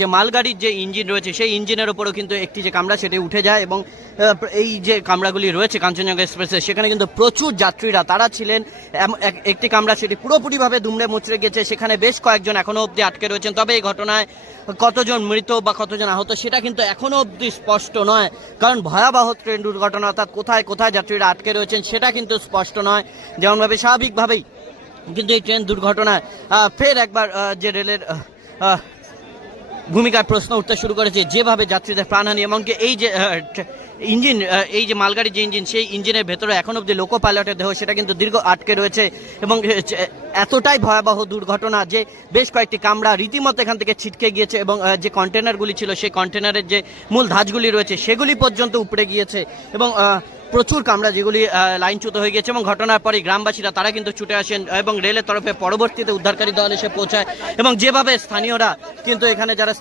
যে মালগাড়ির যে ইঞ্জিন রয়েছে সেই ইঞ্জিনের উপরও কিন্তু একটি যে কামরা সেটি উঠে যায় এবং এই যে কামরাগুলি রয়েছে কাঞ্চনজঙ্ঘা এক্সপ্রেসে সেখানে কিন্তু প্রচুর যাত্রীরা তারা ছিলেন। একটি কামরা সেটি পুরোপুরিভাবে দুমড়ে মুচড়ে গেছে, সেখানে বেশ কয়েকজন এখনো অবধি আটকে রয়েছেন। তবে এই ঘটনায় কতজন মৃত বা কতজন আহত সেটা কিন্তু এখনো অবধি স্পষ্ট নয়, কারণ ভয়াবহ ট্রেন দুর্ঘটনা অর্থাৎ কোথায় কোথায় যাত্রীরা আটকে রয়েছেন সেটা কিন্তু স্পষ্ট নয়। যেমনভাবে স্বাভাবিকভাবেই কিন্তু এই ট্রেন দুর্ঘটনায় ফের একবার যে রেলের ভূমিকার প্রশ্ন উঠতে শুরু করেছে, যেভাবে যাত্রীদের প্রাণহানি এমনকি এই যে ইঞ্জিন, এই যে মালগাড়ির যে ইঞ্জিন সেই ইঞ্জিনের ভেতরে এখন অবধি লোকো পাইলটের দেহ সেটা কিন্তু দীর্ঘ আটকে রয়েছে এবং এতটাই ভয়াবহ দুর্ঘটনা যে বেশ কয়েকটি কামরা রীতিমতো এখান থেকে ছিটকে গিয়েছে এবং যে কন্টেনারগুলি ছিল সেই কন্টেনারের যে মূল ধাঁচগুলি রয়েছে সেগুলি পর্যন্ত উপড়ে গিয়েছে এবং প্রচুর কামরা যেগুলি লাইনচ্যুত হয়ে গেছে। এবং ঘটনার পরে গ্রামবাসীরা তারা কিন্তু ছুটে আসেন এবং রেলের তরফে পরবর্তীতে উদ্ধারকারী দল এসে পৌঁছায় এবং যেভাবে স্থানীয়রা কিন্তু এখানে যারা